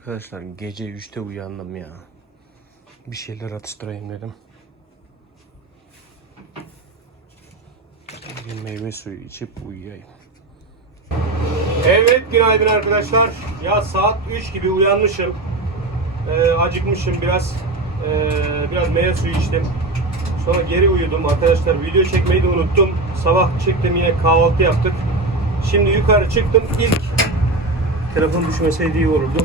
Arkadaşlar gece 3'te uyandım ya. Bir şeyler atıştırayım dedim. Bir meyve suyu içip uyuyayım. Evet günaydın arkadaşlar. Ya saat 3 gibi uyanmışım. Ee, acıkmışım biraz. Ee, biraz meyve suyu içtim. Sonra geri uyudum arkadaşlar. Video çekmeyi de unuttum. Sabah çektim yine kahvaltı yaptık. Şimdi yukarı çıktım. İlk telefon düşmeseydi iyi olurdu.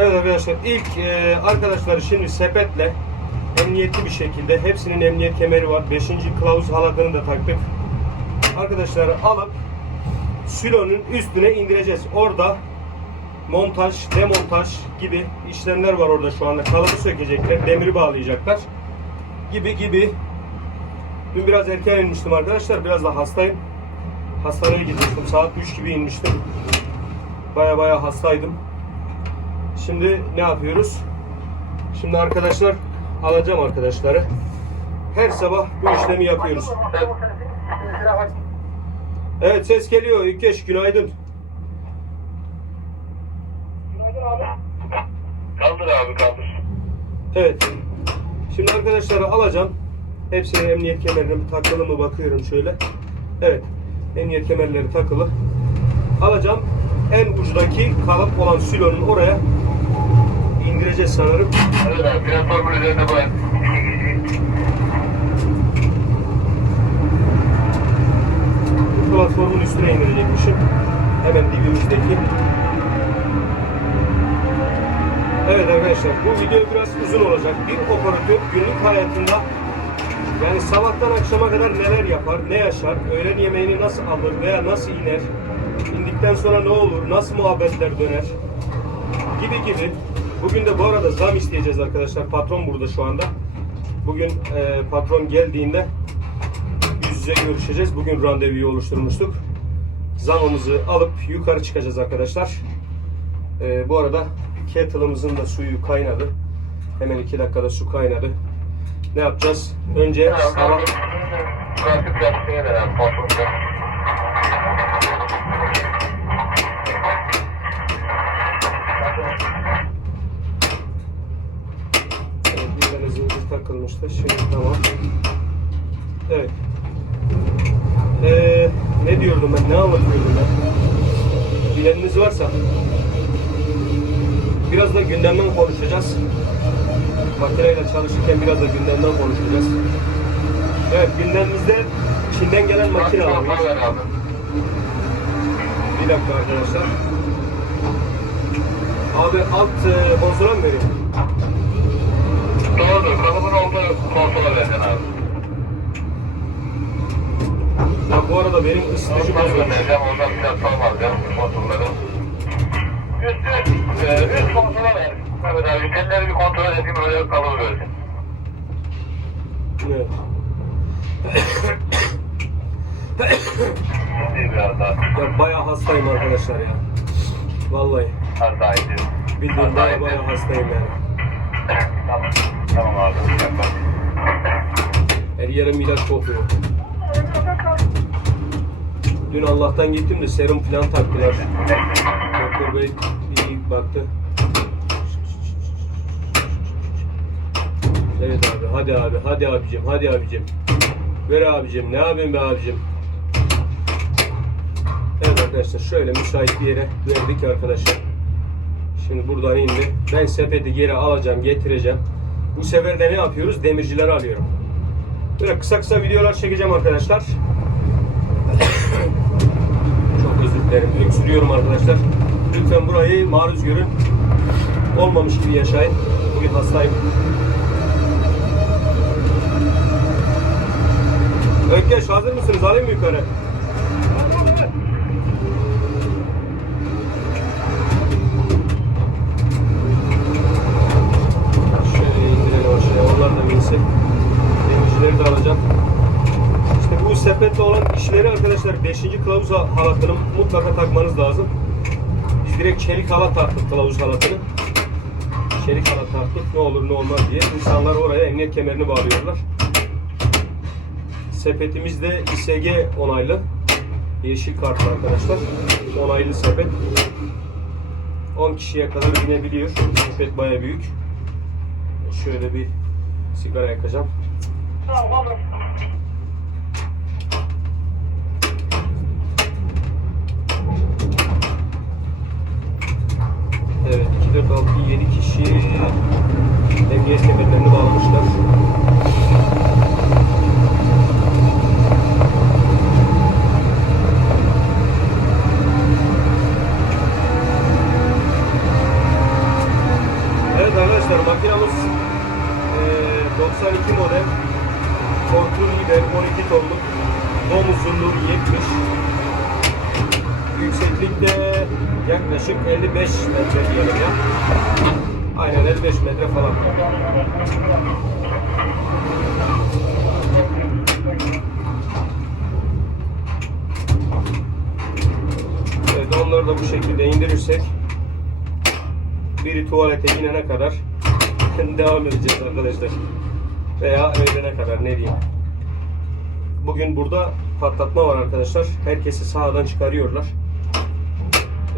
Evet arkadaşlar ilk e, arkadaşları şimdi sepetle emniyetli bir şekilde hepsinin emniyet kemeri var. 5. kılavuz halatını da taktık. Arkadaşları alıp silonun üstüne indireceğiz. Orada montaj, demontaj gibi işlemler var orada şu anda. Kalıbı sökecekler, demiri bağlayacaklar. Gibi gibi. Dün biraz erken inmiştim arkadaşlar. Biraz da hastayım. Hastaneye gitmiştim. Saat 3 gibi inmiştim. Baya baya hastaydım. Şimdi ne yapıyoruz? Şimdi arkadaşlar alacağım arkadaşları. Her sabah bu işlemi yapıyoruz. Evet ses geliyor. İlkeş günaydın. Kaldır abi kaldır. Evet. Şimdi arkadaşları alacağım. Hepsinin emniyet kemerine takılı mı bakıyorum şöyle. Evet. Emniyet kemerleri takılı. Alacağım. En ucudaki kalıp olan silonun oraya indireceğiz sanırım. Evet abi formül üzerinde bırak. Platformun üstüne indirecekmişim. Hemen dibimizdeki. Evet arkadaşlar bu video biraz uzun olacak. Bir operatör günlük hayatında yani sabahtan akşama kadar neler yapar, ne yaşar, öğlen yemeğini nasıl alır veya nasıl iner, indikten sonra ne olur, nasıl muhabbetler döner gibi gibi. Bugün de bu arada zam isteyeceğiz arkadaşlar. Patron burada şu anda. Bugün e, patron geldiğinde yüz yüze görüşeceğiz. Bugün randevuyu oluşturmuştuk. Zamımızı alıp yukarı çıkacağız arkadaşlar. Ee, bu arada kettle'ımızın da suyu kaynadı. Hemen iki dakikada su kaynadı. Ne yapacağız? Önce sabah takılmıştı. Şimdi tamam. Evet. Ee, ne diyordum ben? Ne anlatıyordum ben? Bileniniz varsa biraz da gündemden konuşacağız. Makineyle çalışırken biraz da gündemden konuşacağız. Evet gündemimizde Çin'den gelen makine abi. Bir dakika arkadaşlar. Abi alt e, konsola mı vereyim? Doğrudur. Kalıbın olduğu konsola vereceksin abi. Ya bu arada benim ısıtıcı bozulmuş. Oradan biraz form alacağım. Konsolları. Üstü, e, üst konsola ver. Evet abi. Ülkeleri bir kontrol edeyim. Öyle kalıbı vereceğim. Evet. Ya bayağı hastayım arkadaşlar ya. Vallahi. İyi. Bildiğim bayağı bayağı hastayım yani. Tamam. Abi. Yaklaş. Her yerim ilaç kokuyor. Dün Allah'tan gittim de serum falan taktılar. Doktor bey iyi baktı. Evet abi hadi abi hadi abicim hadi abicim. Ver abicim ne yapayım be abicim. Evet arkadaşlar şöyle müsait bir yere verdik arkadaşlar. Şimdi buradan indi. Ben sepeti geri alacağım getireceğim. Bu sefer de ne yapıyoruz? Demircileri alıyorum. Böyle kısa kısa videolar çekeceğim arkadaşlar. Çok özür dilerim. Öksürüyorum arkadaşlar. Lütfen burayı maruz görün. Olmamış gibi yaşayın. Bugün hastayım. Ökkeş hazır mısınız? Alayım mı yukarı? Şöyle indirelim aşağıya. Onlar da binsin. De alacağım. İşte bu sepetle olan işleri arkadaşlar 5. kılavuz halatını mutlaka takmanız lazım. Biz direkt çelik halat taktık kılavuz halatını. Çelik halat taktık ne olur ne olmaz diye. İnsanlar oraya emniyet kemerini bağlıyorlar. Sepetimiz de İSG onaylı. Yeşil kartlı arkadaşlar. Onaylı sepet. 10 kişiye kadar binebiliyor. Sepet baya büyük. Şöyle bir sigara yakacağım. Evet 2, 4, 6, 7 kişi emniyet kemerlerini bağlamışlar. Yaklaşık 55 metre diyelim ya. Aynen 55 metre falan. Evet onları da bu şekilde indirirsek biri tuvalete inene kadar devam edeceğiz arkadaşlar. Veya öğlene kadar ne diyeyim. Bugün burada patlatma var arkadaşlar. Herkesi sahadan çıkarıyorlar.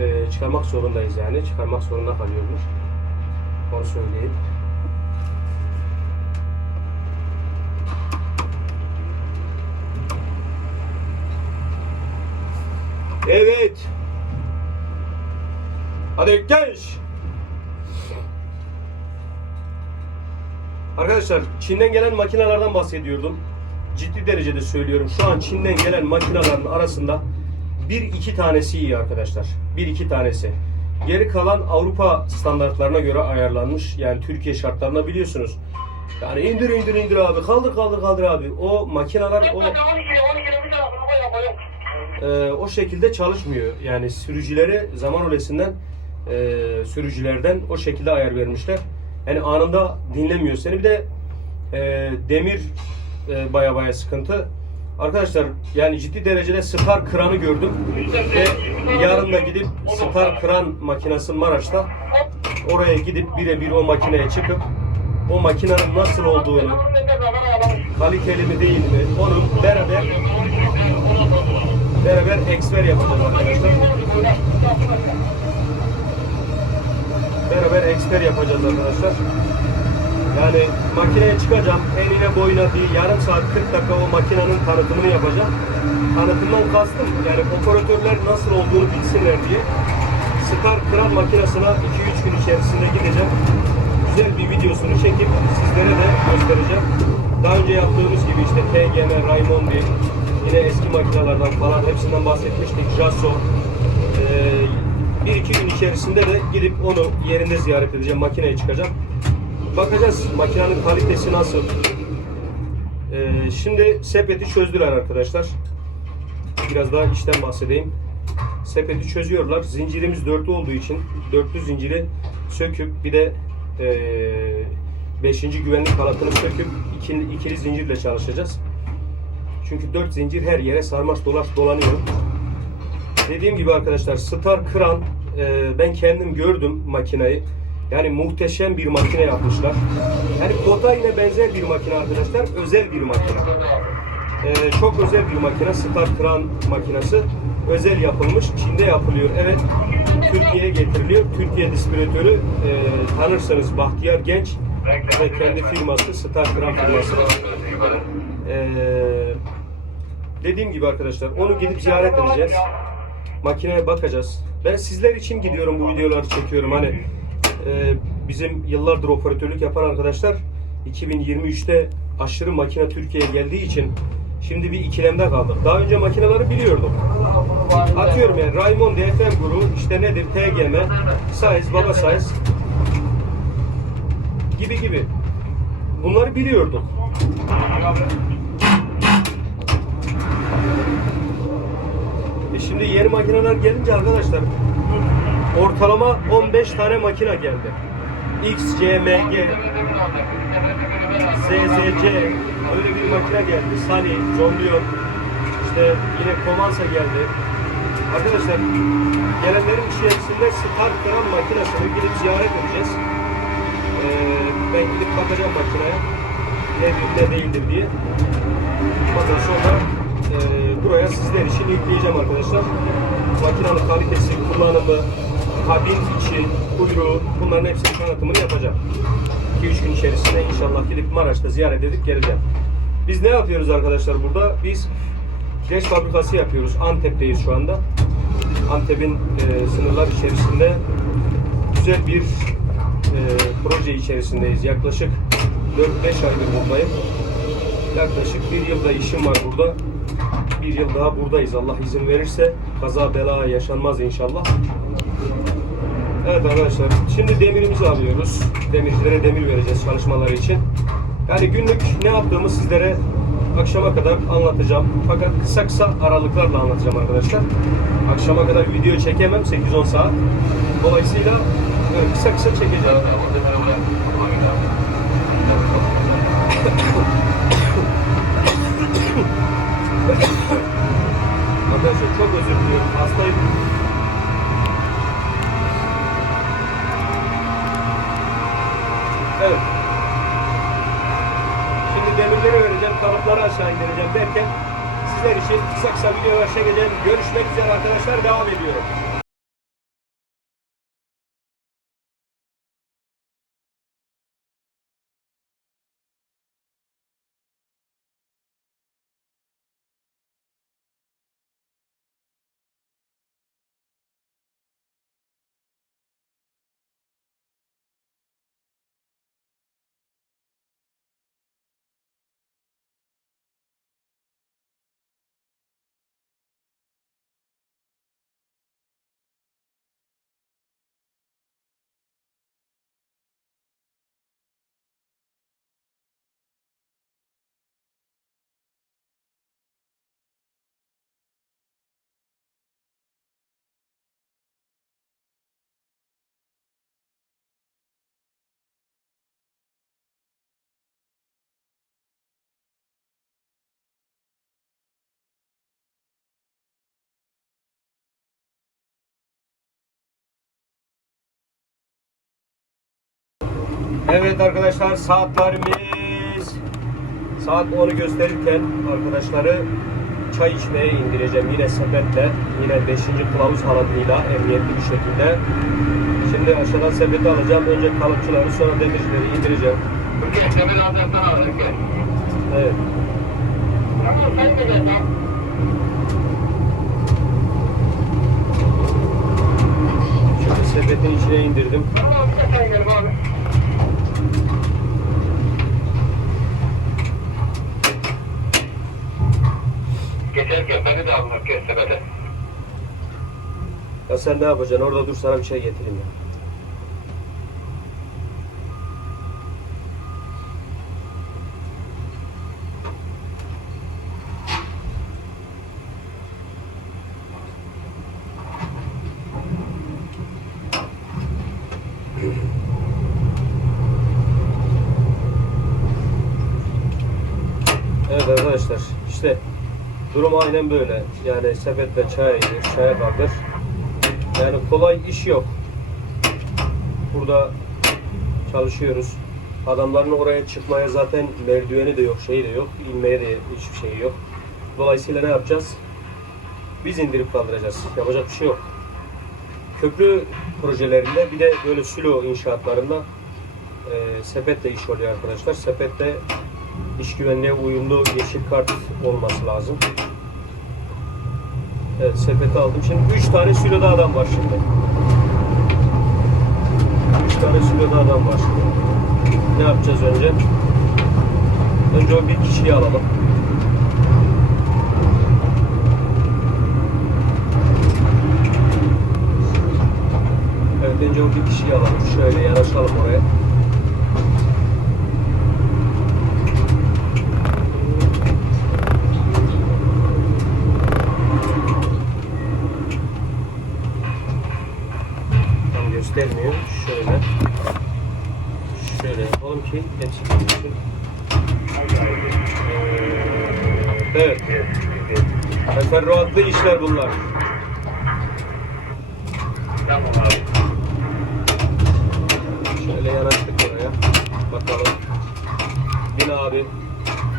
Ee, çıkarmak zorundayız yani. Çıkarmak zorunda kalıyorlar. Onu söyleyeyim. Evet. Hadi genç. Arkadaşlar Çin'den gelen makinelerden bahsediyordum. Ciddi derecede söylüyorum. Şu an Çin'den gelen makinelerin arasında bir iki tanesi iyi arkadaşlar. Bir iki tanesi. Geri kalan Avrupa standartlarına göre ayarlanmış. Yani Türkiye şartlarına biliyorsunuz. Yani indir indir indir abi. Kaldır kaldır kaldır abi. O makineler o 12 12 bir tarafını koyalım koyalım. e, o şekilde çalışmıyor. Yani sürücüleri zaman öylesinden e, sürücülerden o şekilde ayar vermişler. Yani anında dinlemiyor seni. Bir de e, demir e, baya baya sıkıntı. Arkadaşlar yani ciddi derecede Star kranı gördüm. Ve yarın da gidip Star kran makinesi Maraş'ta oraya gidip birebir o makineye çıkıp o makinenin nasıl olduğunu, kaliteli mi değil mi onu beraber beraber eksper yapacağız arkadaşlar. Beraber eksper yapacağız arkadaşlar. Yani makineye çıkacağım, enine boyuna değil, yarım saat 40 dakika o makinenin tanıtımını yapacağım. Tanıtımdan kastım yani operatörler nasıl olduğunu bilsinler diye. Star kran makinesine 2-3 gün içerisinde gideceğim. Güzel bir videosunu çekip sizlere de göstereceğim. Daha önce yaptığımız gibi işte TGM, Raimondi, yine eski makinelerden falan hepsinden bahsetmiştik. Jasso. Ee, bir iki gün içerisinde de gidip onu yerinde ziyaret edeceğim. Makineye çıkacağım. Bakacağız makinenin kalitesi nasıl. Ee, şimdi sepeti çözdüler arkadaşlar. Biraz daha işten bahsedeyim. Sepeti çözüyorlar. Zincirimiz dörtlü olduğu için dörtlü zinciri söküp bir de eee beşinci güvenlik halatını söküp ikili, ikili zincirle çalışacağız. Çünkü dört zincir her yere sarmaş dolaş dolanıyor. Dediğim gibi arkadaşlar Star Kran e, ben kendim gördüm makinayı. Yani muhteşem bir makine yapmışlar. Yani Kota yine benzer bir makine arkadaşlar. Özel bir makine. E, çok özel bir makine. Star Kran makinesi. Özel yapılmış. Çin'de yapılıyor. Evet. Türkiye'ye getiriliyor. Türkiye distribütörü e, tanırsanız Bahtiyar Genç ve kendi firması Star Kran firması. E, dediğim gibi arkadaşlar onu gidip ziyaret edeceğiz makineye bakacağız. Ben sizler için gidiyorum bu videoları çekiyorum. Hani e, bizim yıllardır operatörlük yapan arkadaşlar 2023'te aşırı makine Türkiye'ye geldiği için şimdi bir ikilemde kaldık. Daha önce makineleri biliyordum. Atıyorum yani Raymond FM Guru işte nedir TGM, Size, Baba Size gibi gibi. Bunları biliyorduk. E şimdi yeni makineler gelince arkadaşlar ortalama 15 tane makine geldi. X, C, M, G, SZC öyle bir makine geldi. Sani, Zondion, işte yine Komansa geldi. Arkadaşlar gelenlerin içerisinde Star Kran makinesini gidip ziyaret edeceğiz. Ee, ben gidip bakacağım makineye. Nedir ne değildir diye. Ondan sonra e, buraya sizler için yükleyeceğim arkadaşlar. Makinenin kalitesi, kullanımı, kabin içi, kuyruğu bunların hepsinin tanıtımını yapacağım. 2-3 gün içerisinde inşallah gidip Maraş'ta ziyaret edip geleceğim. Biz ne yapıyoruz arkadaşlar burada? Biz kireç fabrikası yapıyoruz. Antep'teyiz şu anda. Antep'in e, sınırlar içerisinde güzel bir e, proje içerisindeyiz. Yaklaşık 4-5 aydır buradayım. Yaklaşık bir yılda işim var burada. Bir yıl daha buradayız. Allah izin verirse kaza bela yaşanmaz inşallah. Evet arkadaşlar, şimdi demirimizi alıyoruz. Demircilere demir vereceğiz çalışmaları için. Yani günlük ne yaptığımı sizlere akşama kadar anlatacağım. Fakat kısa kısa aralıklarla anlatacağım arkadaşlar. Akşama kadar video çekemem 8-10 saat. Dolayısıyla evet, kısa kısa çekeceğim. Arkadaşlar çok özür diliyorum. Hastayım. Evet. Şimdi demirleri kalıpları aşağı indireceğim derken sizler için kısa kısa videolar çekeceğim. Görüşmek üzere arkadaşlar. Devam ediyorum. Evet arkadaşlar saatlerimiz saat 10'u gösterirken arkadaşları çay içmeye indireceğim yine sepetle yine 5. kılavuz halatıyla emniyetli bir şekilde. Şimdi aşağıdan sepeti alacağım. Önce kalıpçıları sonra demircileri indireceğim. Evet. Şimdi sepetin içine indirdim. Tamam bir de sen gel abi. Geçerken beni de almak kesmede. Ya sen ne yapacaksın? Orada dur sana bir şey getireyim ya. Evet arkadaşlar işte durum aynen böyle. Yani sepetle indir, çaya kaldır. Yani kolay iş yok. Burada çalışıyoruz. Adamların oraya çıkmaya zaten merdiveni de yok, şeyi de yok. inmeye de hiçbir şey yok. Dolayısıyla ne yapacağız? Biz indirip kaldıracağız. Yapacak bir şey yok. Köprü projelerinde bir de böyle silo inşaatlarında e, sepetle iş oluyor arkadaşlar. Sepette iş güvenliğe uyumlu yeşil kart olması lazım. Evet sepeti aldım. Şimdi 3 tane siloda adam var şimdi. 3 tane siloda adam var şimdi. Ne yapacağız önce? Önce o bir kişiyi alalım. Evet önce o bir kişiyi alalım. Şöyle yanaşalım oraya. Tam göstermiyor. Şöyle. Hepsi gözüksün. Evet. Teferruatlı işler bunlar. Tamam abi. Şöyle yanaştık oraya. Bakalım. Bin abi.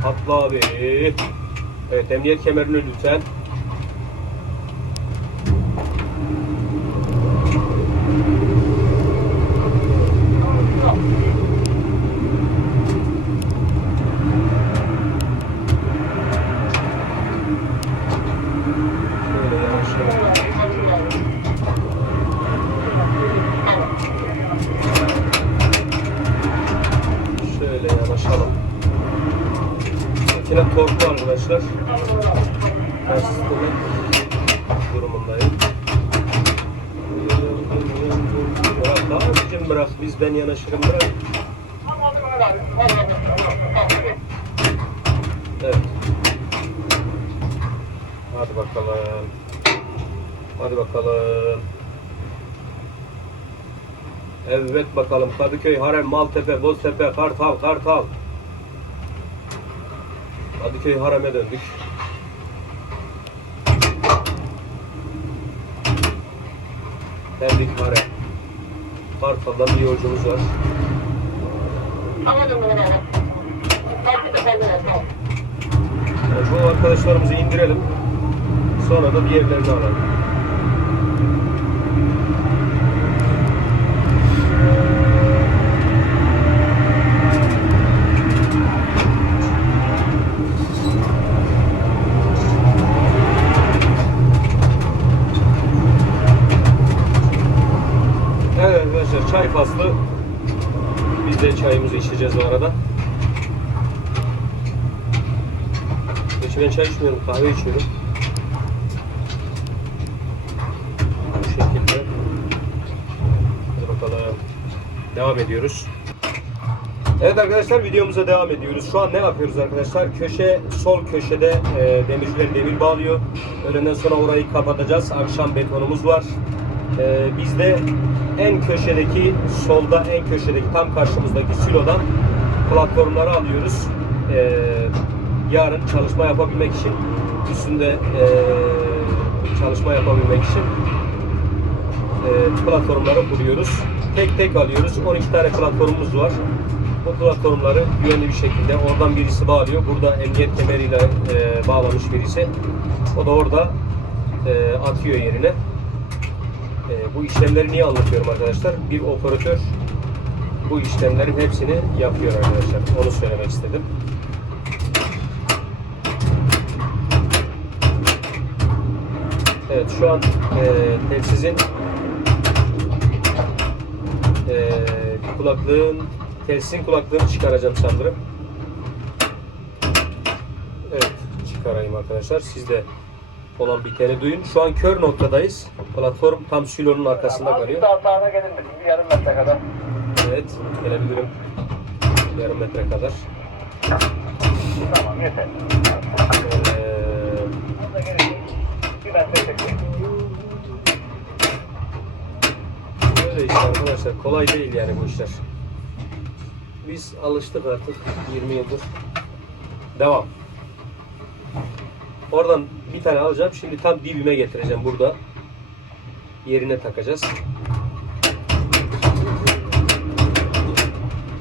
Atla abi. Evet emniyet kemerini lütfen. Hala korku arkadaşlar. Sistemin durumundayım. Bırak abicim bırak. Biz ben yanaşırım bırak. Evet. Hadi bakalım. Hadi bakalım. Evet bakalım Kadıköy, Harem, Maltepe, Boztepe, Kartal, Kartal. Kadıköy Harem'e döndük. Geldik Harem. Kartal'dan bir yolcumuz var. Bu arkadaşlarımızı indirelim. Sonra da diğerlerini alalım. Evet arkadaşlar çay faslı. Biz de çayımızı içeceğiz o arada. Gerçi ben çay içmiyorum, kahve içiyorum. Bu şekilde. Hadi bakalım. Devam ediyoruz. Evet arkadaşlar videomuza devam ediyoruz. Şu an ne yapıyoruz arkadaşlar? Köşe, sol köşede e, demirciler demir bağlıyor. Öğleden sonra orayı kapatacağız. Akşam betonumuz var. E, biz de en köşedeki, solda en köşedeki tam karşımızdaki silodan platformları alıyoruz. E, yarın çalışma yapabilmek için üstünde e, çalışma yapabilmek için e, platformları kuruyoruz. Tek tek alıyoruz. 12 tane platformumuz var. Bu platformları güvenli bir şekilde oradan birisi bağlıyor. Burada emniyet kemeriyle e, bağlamış birisi. O da orada e, atıyor yerine. Bu işlemleri niye anlatıyorum arkadaşlar? Bir operatör bu işlemlerin hepsini yapıyor arkadaşlar. Onu söylemek istedim. Evet şu an e, telsizin e, kulaklığın telsizin kulaklığını çıkaracağım sanırım. Evet çıkarayım arkadaşlar. Siz de olan biteni duyun. Şu an kör noktadayız. Platform tam silonun arkasında kalıyor. Daha sağına gelin. Bir yarım metre kadar. Evet gelebilirim. Yarım metre kadar. Tamam yeter. Ee, Burada gelin. Bir metre çekeyim. Öyle işte arkadaşlar kolay değil yani bu işler. Biz alıştık artık 20 yıldır. Devam. Oradan bir tane alacağım. Şimdi tam dibime getireceğim burada. Yerine takacağız.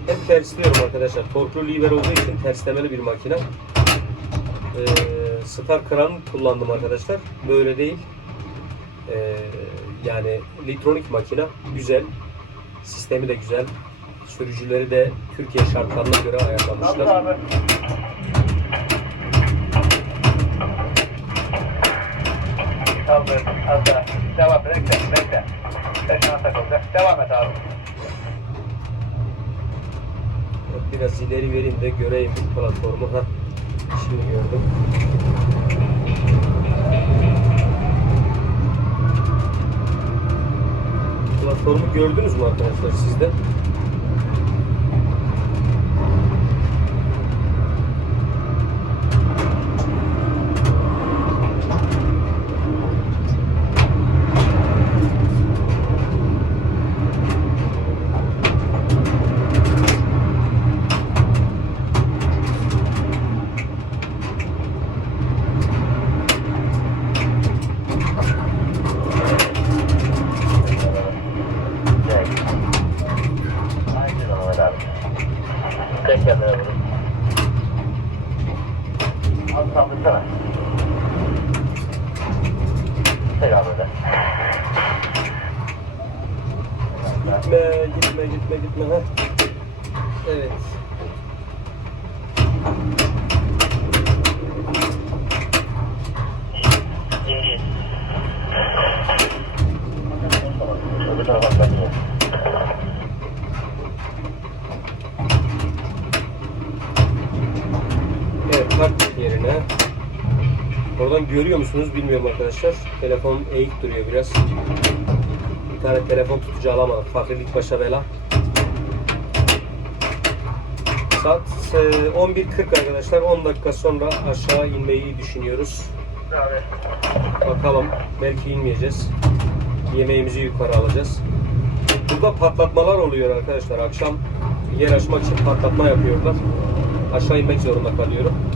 Hep tersliyorum arkadaşlar. Torklu liver olduğu için terslemeli bir makine. Ee, Star kran kullandım arkadaşlar. Böyle değil. Ee, yani elektronik makine güzel. Sistemi de güzel. Sürücüleri de Türkiye şartlarına göre ayarlamışlar. Kaldır. Az daha. Devam. Bekle. Bekle. Peşine takıldı. Devam et abi. Biraz ileri vereyim de göreyim platformu. Heh. Şimdi gördüm. Platformu gördünüz mü arkadaşlar sizde? Aynen Mehmet abi. Tek kendine vurun. Az saldırsana. Tek abi öyle. Gitme, gitme, gitme, gitme. Heh. Evet. Öbür tarafa bakmıyor. Evet, kart şöyle. Oradan görüyor musunuz bilmiyorum arkadaşlar. Telefon eğik duruyor biraz. Bir tane telefon tutucu alamadım. Fakirlik başa bela. Saat e, 11.40 arkadaşlar. 10 dakika sonra aşağı inmeyi düşünüyoruz. Bakalım. Belki inmeyeceğiz. Yemeğimizi yukarı alacağız. Burada patlatmalar oluyor arkadaşlar. Akşam yer açmak için patlatma yapıyorlar. Aşağı inmek zorunda kalıyorum.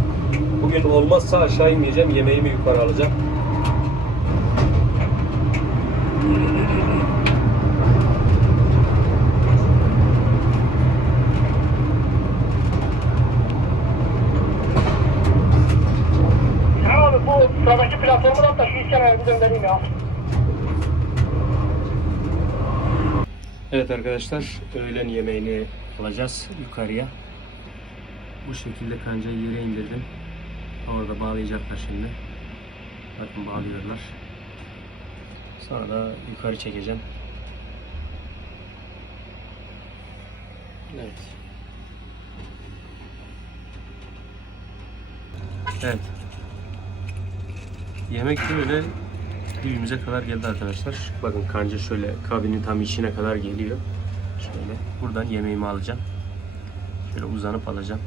Bugün olmazsa aşağı inmeyeceğim. Yemeğimi yukarı alacağım. Abi bu sıradaki platformdan da şu iskeneyi bir göndereyim ya. Evet arkadaşlar öğlen yemeğini alacağız yukarıya. Bu şekilde kancayı yere indirdim. Orada bağlayacaklar şimdi. Bakın bağlıyorlar. Sonra da yukarı çekeceğim. Evet. Evet. Yemek böyle düğümüze kadar geldi arkadaşlar. Bakın kanca şöyle kabinin tam içine kadar geliyor. Şöyle buradan yemeğimi alacağım. Şöyle uzanıp alacağım.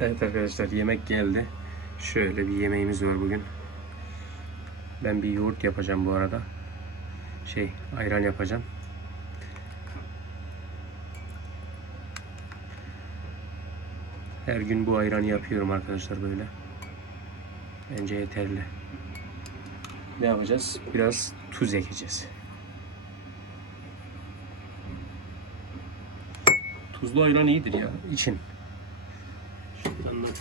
Evet arkadaşlar yemek geldi. Şöyle bir yemeğimiz var bugün. Ben bir yoğurt yapacağım bu arada. Şey ayran yapacağım. Her gün bu ayranı yapıyorum arkadaşlar böyle. Bence yeterli. Ne yapacağız? Biraz tuz ekeceğiz. Tuzlu ayran iyidir ya için.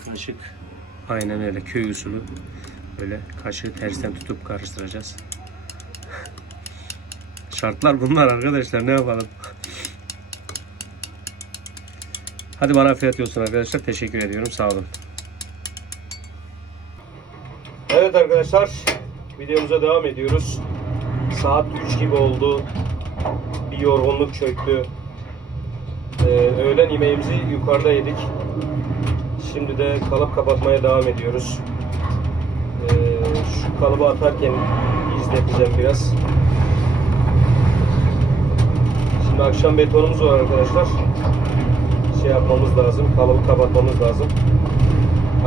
Kaşık. Aynen öyle köy usulü. Böyle kaşığı tersten tutup karıştıracağız. Şartlar bunlar arkadaşlar ne yapalım. Hadi bana afiyet olsun arkadaşlar. Teşekkür ediyorum. Sağ olun. Evet arkadaşlar. Videomuza devam ediyoruz. Saat 3 gibi oldu. Bir yorgunluk çöktü. Ee, öğlen yemeğimizi yukarıda yedik. Şimdi de kalıp kapatmaya devam ediyoruz. Ee, şu kalıbı atarken izleteceğim biraz. Şimdi akşam betonumuz var arkadaşlar. Şey yapmamız lazım, kalıbı kapatmamız lazım.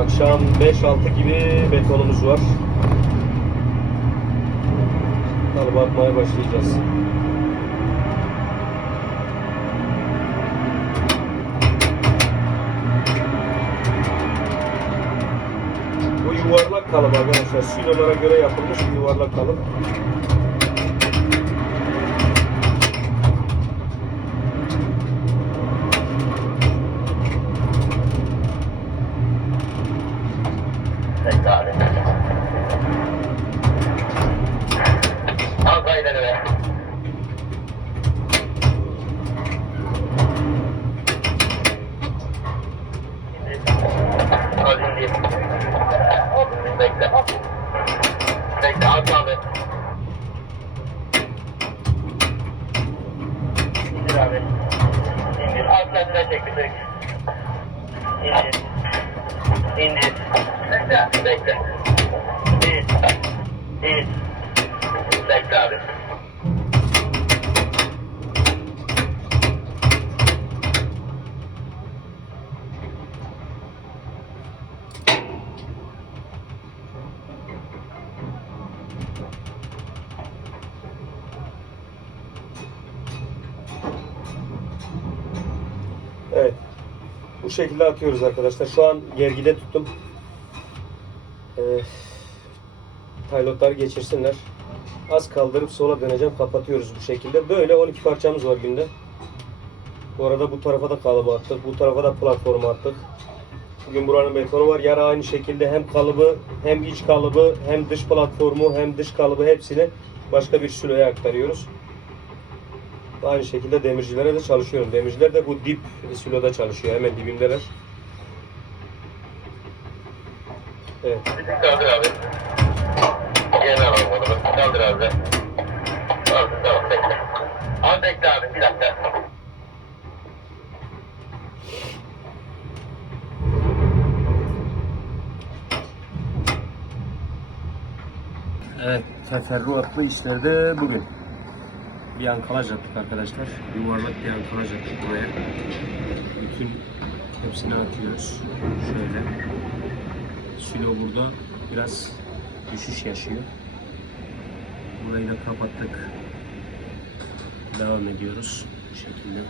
Akşam 5-6 gibi betonumuz var. Kalıbı atmaya başlayacağız. Kalıp arkadaşlar. Silolara göre yapılmış yuvarlak kalıp. Bekle abi. Az daha ileri ver. Az indir. Bekle. Bekle az abi. İndir abi. İndir. Az kendine çek bir tek. İndir. İndir. Bekle. Bekle. İn. İn. Bekle abi. Evet. Bu şekilde atıyoruz arkadaşlar. Şu an gergide tuttum. Ee, pilotlar geçirsinler. Az kaldırıp sola döneceğim. Kapatıyoruz bu şekilde. Böyle 12 parçamız var günde. Bu arada bu tarafa da kalıbı attık. Bu tarafa da platformu attık. Bugün buranın betonu var. Yarın aynı şekilde hem kalıbı hem iç kalıbı hem dış platformu hem dış kalıbı hepsini başka bir siloya aktarıyoruz. Aynı şekilde demircilere de çalışıyorum. Demirciler de bu dip siloda çalışıyor. Hemen dibimdeler. Evet. Kaldır abi. Gel abi bunu. Kaldır abi. Tamam, tamam bekle. Abi bekle abi bir dakika. Evet, teferruatlı işlerde bugün. Bir ankalaj yaptık arkadaşlar. Yuvarlak bir ankalaj yaptık buraya. Bütün hepsini atıyoruz. Şöyle. Silo burada biraz düşüş yaşıyor. Burayı da kapattık. Devam ediyoruz bu şekilde.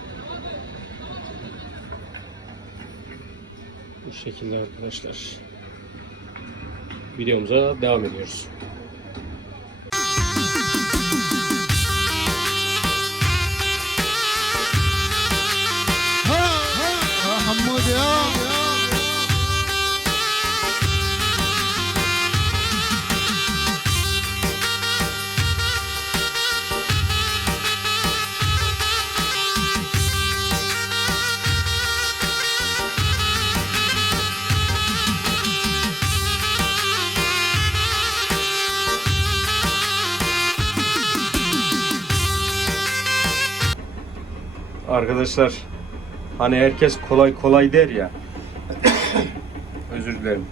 Bu şekilde arkadaşlar. Videomuza devam ediyoruz. Arkadaşlar hani herkes kolay kolay der ya. Özür dilerim.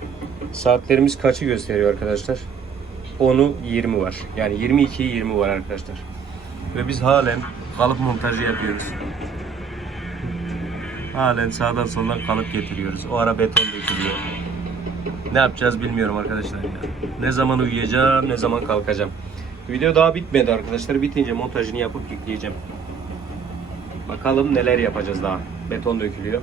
Saatlerimiz kaçı gösteriyor arkadaşlar? 10'u 20 var. Yani 22'yi 20 var arkadaşlar. Ve biz halen kalıp montajı yapıyoruz. Halen sağdan soldan kalıp getiriyoruz. O ara beton dökülüyor. Ne yapacağız bilmiyorum arkadaşlar ya. Ne zaman uyuyacağım, ne zaman kalkacağım. Video daha bitmedi arkadaşlar. Bitince montajını yapıp yükleyeceğim. Bakalım neler yapacağız daha. Beton dökülüyor.